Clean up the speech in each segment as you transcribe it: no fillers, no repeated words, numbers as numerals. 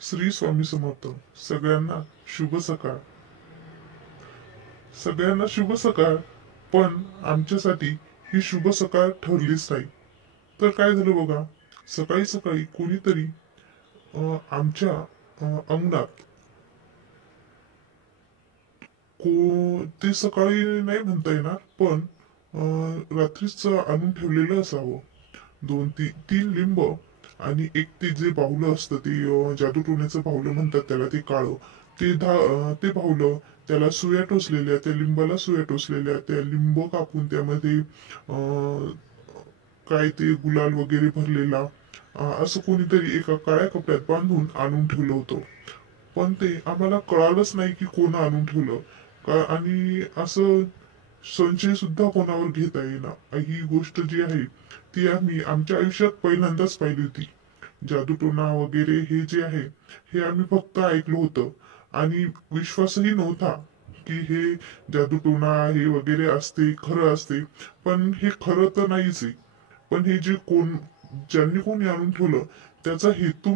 श्री स्वामी समर्थ. सगळ्यांना शुभ सकाळ. सगळ्यांना शुभ सकाळ. पण आमच्यासाठी ही शुभ सकाळ ठरलीच नाही. तर काय झालं बघा, सकाळी सकाळी कोणीतरी आमच्या अंगणात ते सकाळी नाही म्हणता येणार, पण रात्रीच आणून ठेवलेलं असावं. तीन लिंब आणि एक ते जे बाहुलं असतं ते जादूटोण्याचं बाहुलं म्हणतात त्याला, ते काळं. ते बाहुलं, त्याला सुया टोचलेल्या, त्या लिंबाला सुया टोचलेल्या, त्या लिंब कापून त्यामध्ये काय ते गुलाल वगैरे भरलेला, असं कोणीतरी एका काळ्या कपड्यात बांधून आणून ठेवलं होतं. पण ते आम्हाला कळालंच नाही की कोण आणून ठेवलं का, आणि असं संशय सुद्धा कोणावर घेता येईना. ही गोष्ट जी आहे ती आम्ही आमच्या आयुष्यात पहिल्यांदाच पाहिली होती. जादूटोना वगैरे हे जे आहे हे आम्ही फक्त ऐकलं होतं आणि विश्वासही नव्हता की हे जादूटोना हे वगैरे असते, खरं असते. पण हे खरं तर नाहीच आहे. पण हे जे ज्यांनी कोणी आणून ठेवलं त्याचा हेतू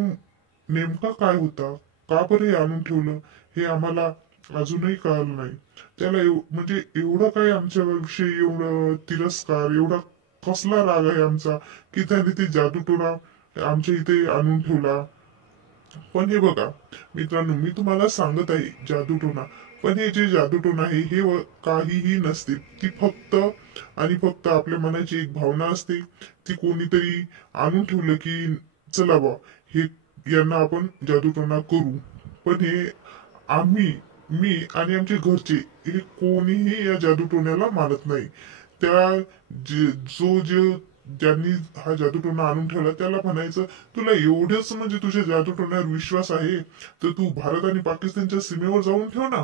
नेमका काय होता, का बरं हे आणून ठेवलं, हे आम्हाला अजूनही कळालं नाही. त्याला म्हणजे एवढं काय आमच्याविषयी एवढं तिरस्कार, एवढा कसला राग आहे आमचा की त्याने ते जादूटोणा आमच्या इथे आणून ठेवला. पण हे बघा मित्रांनो, मी तुम्हाला सांगत आहे जादूटोणा, पण हे जे जादूटोणा आहे हे काहीही नसते. ती फक्त आणि फक्त आपल्या मनाची एक भावना असते. ती कोणीतरी आणून ठेवलं की चला बा, हे यांना आपण जादूटोणा करू. पण हे आम्ही, मी आणि आमचे घरचे हे कोणीही या जादूटोण्याला मानत नाही. त्या जो ज्यांनी हा जादूटोणा आणून ठेवला त्याला म्हणायचं, तुला एवढंच म्हणजे तुझ्या जादूटोण्यावर विश्वास आहे तर तू भारत आणि पाकिस्तानच्या सीमेवर जाऊन ठेव ना.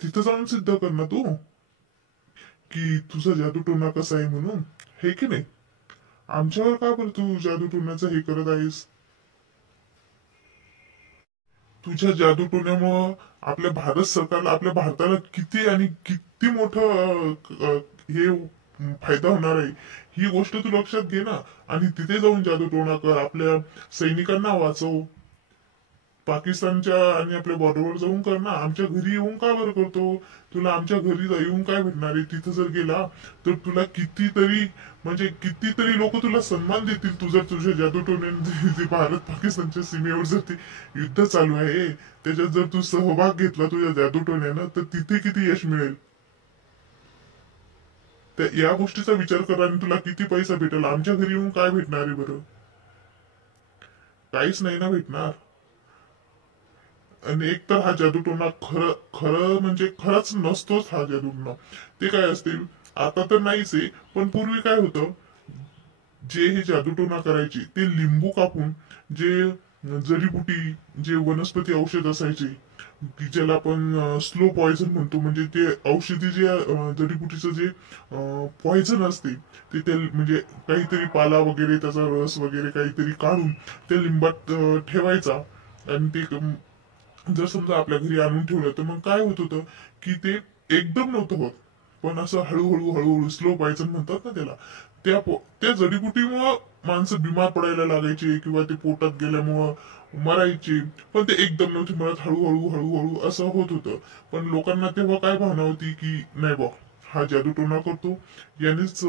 तिथं जाऊन सिद्ध कर ना तू की तुझा जादूटोणा कसा आहे म्हणून, हे की नाही. आमच्यावर का बरं तू जादूटोण्याचं हे करत आहेस. तुझ्या जादूटोण्यामुळं आपल्या भारत सरकारला, आपल्या भारताला किती आणि किती मोठं हे फायदा होणार आहे. ही गोष्ट तू लक्षात घे ना. आणि तिथे जाऊन जादूटोणा कर, आपल्या सैनिकांना वाचव. पाकिस्तानच्या आणि आपल्या बॉर्डरवर जाऊन कर ना. आमच्या घरी येऊन का बरं करतो. तुला आमच्या घरी येऊन काय भेटणार आहे. तिथं जर गेला तर तुला कितीतरी म्हणजे कितीतरी लोक तुला सन्मान देतील. तू जर तुझ्या जादूटोण्याने जे भारत पाकिस्तानच्या सीमेवर जर ते युद्ध चालू आहे त्याच्यात जर तू सहभाग घेतला तुझ्या जादूटोण्यानं, तर तिथे किती यश मिळेल. त्या या गोष्टीचा विचार कर आणि तुला किती पैसा भेटेल. आमच्या घरी येऊन काय भेटणार आहे बरं. काहीच नाही ना भेटणार. आणि एक तर हा जादूटोणा खरं खरं म्हणजे खरंच नसतोच हा जादूटोणा. ते काय असते, आता तर नाहीच आहे, पण पूर्वी काय होतं, जे हे जादूटोणा करायचे ते लिंबू कापून, जे जडीबुटी, जे वनस्पती औषध असायचे की ज्याला आपण स्लो पॉइझन म्हणतो, म्हणजे ते औषधी जे जडीबुटीचं जे पॉइझन असते ते म्हणजे काहीतरी पाला वगैरे त्याचा रस वगैरे काहीतरी काढून त्या लिंबात ठेवायचा. आणि ते जर समजा आपल्या घरी आणून ठेवलं तर मग काय होत होतं की ते एकदम नव्हतं होत, पण असं हळूहळू हळूहळू स्लो पॉइझन म्हणतात ना त्याला, त्या जडीबुटीमुळं माणसं बिमार पडायला लागायचे किंवा ते पोटात गेल्यामुळं मरायचे. पण ते एकदम नव्हते मरत, हळूहळू हळूहळू असं होत होतं. पण लोकांना तेव्हा काय भावना होती की नाही बा, हा जादूटोणा करतो, यानेच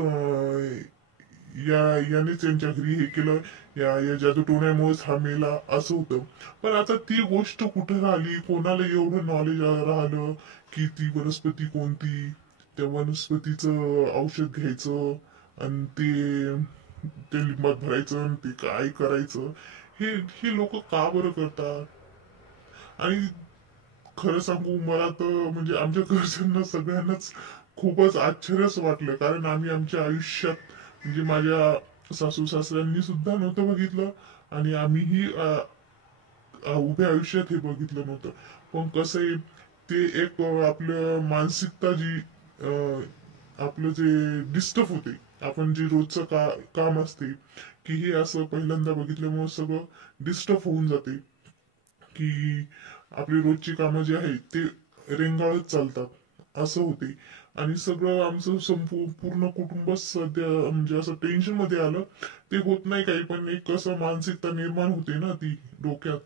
यानेच यांच्या घरी हे केलं, या जादूटोण्यामुळेच हा मेला, असं होतं. पण आता ती गोष्ट कुठे राहिली. कोणाला एवढं नॉलेज राहिलं की ती वनस्पती कोणती, त्या वनस्पतीचं औषध घ्यायचं आणि ते लिंबात भरायचं आणि ते काय करायचं. हे हे लोक का बरं करतात. आणि खरं सांगू, मला तर म्हणजे आमच्या घरच्यांना सगळ्यांनाच खूपच आश्चर्यच वाटलं. कारण आम्ही आमच्या आयुष्यात म्हणजे माझ्या सासू सासऱ्यांनी सुद्धा नव्हतं बघितलं आणि आम्हीही उभ्या आयुष्यात हे बघितलं नव्हतं. पण कसं आहे, ते एक आपलं मानसिकता जी आपलं जे डिस्टर्ब होते, आपण जे रोजचं काम असते की हे असं पहिल्यांदा बघितल्यामुळे सगळं डिस्टर्ब होऊन जाते. की आपली रोजची कामं जी आहेत ते रेंगाळत चालतात, असं होते. आणि सगळं आमचं पूर्ण कुटुंब सध्या म्हणजे असं टेन्शन मध्ये आलं. ते होत नाही काही, पण एक कसं मानसिकता निर्माण होते ना ती डोक्यात.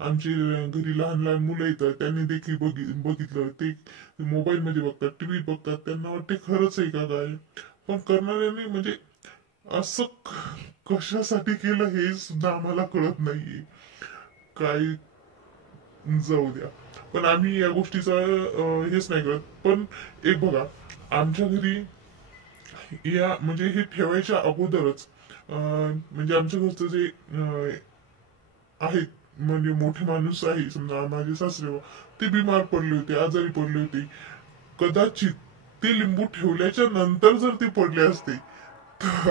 आमची घरी लहान लहान मुलं येतात, त्यांनी देखील बघितलं ते मोबाईल मध्ये बघतात, टीव्ही बघतात, त्यांना वाटते खरंच आहे का काय. पण करणाऱ्यांनी म्हणजे असं कशासाठी केलं हे सुद्धा आम्हाला कळत नाहीये. काय, जाऊ द्या. पण आम्ही या गोष्टीचा हेच नाही करत. पण एक बघा, आमच्या घरी या म्हणजे हे ठेवायच्या अगोदरच म्हणजे आमच्या घरचं जे आहेत, म्हणजे मोठे माणूस आहे समजा माझे सासरे बुवा, ते बिमार पडले होते, आजारी पडले होते. कदाचित ते लिंबू ठेवल्याच्या नंतर जर ते पडले असते,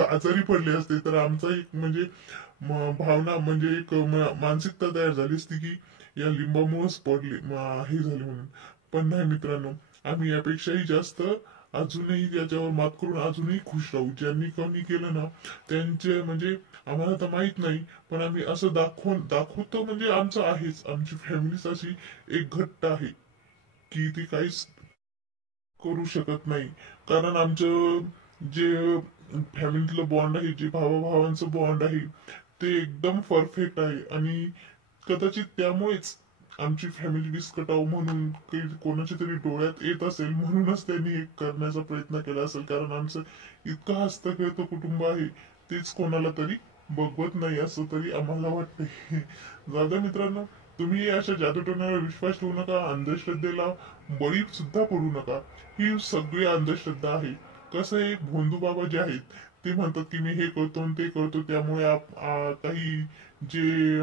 आजारी पडले असते, तर आमचा एक म्हणजे भावना म्हणजे एक मानसिकता तयार झाली असती की या लिंबामुळेच पडले हे झाले म्हणून. पण नाही मित्रांनो, आम्ही यापेक्षाही जास्त अजूनही त्याच्यावर मात करून अजूनही खुश राहू. ज्यांनी कमी केलं ना त्यांचे म्हणजे आम्हाला तर माहित नाही, पण आम्ही असं दाखवतो म्हणजे आमचं आहेच. आमची फॅमिलीच अशी एक घट्ट आहे की ती काहीच करू शकत नाही. कारण आमचं जे फॅमिलीतलं बॉन्ड आहे, जे भावाभावांचं बॉन्ड आहे, ते एकदम परफेक्ट आहे. आणि कदाचित त्यामुळेच आमची फॅमिली विस्कटाव म्हणून काही कोणाच्या तरी डोळ्यात येत असेल, म्हणूनच त्यांनी हे करण्याचा प्रयत्न केला असेल. कारण आमचं इतकं हस्तगत कुटुंब आहे, तेच कोणाला तरी बघवत नाही असं तरी आम्हाला वाटतंय. जाऊ द्या मित्रांनो, तुम्ही अशा जादूटोण्यावर विश्वास ठेवू नका, अंधश्रद्धेला बळी सुद्धा पडू नका. ही सगळी अंधश्रद्धा आहे. कसं आहे, भोंदू बाबा जे आहेत ते म्हणतात की मी हे करतो आणि ते करतो, त्यामुळे काही जे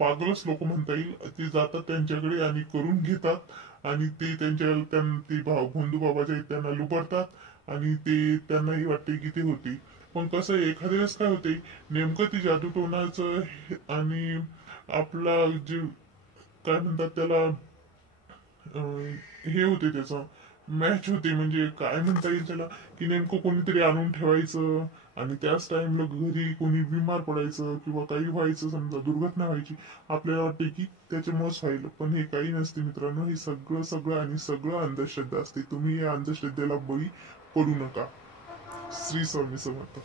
पागलच लोक म्हणता येईल ते जातात त्यांच्याकडे आणि करून घेतात. आणि ते ते भोंदू बाबा जे आहेत त्यांना लुबाडतात आणि ते त्यांनाही वाटते की ते होते. पण कसं आहे, एखाद्या वेळेस काय होते, नेमकं ती जादूटोणाचं आणि आपला जे काय म्हणतात त्याला हे होते, त्याचा मॅच होते. म्हणजे काय म्हणता येईल त्याला, की नेमकं कोणीतरी आणून ठेवायचं आणि त्याच टाइमला घरी कोणी बिमार पडायचं किंवा काही व्हायचं, समजा दुर्घटना व्हायची. आपल्याला वाटते की त्याच्यामुळेच व्हायला, पण हे काही नसते मित्रांनो. हे सगळं सगळं आणि सगळं अंधश्रद्धा असते. तुम्ही या अंधश्रद्धेला बळी पडू नका. श्री स्वामी समर्थ.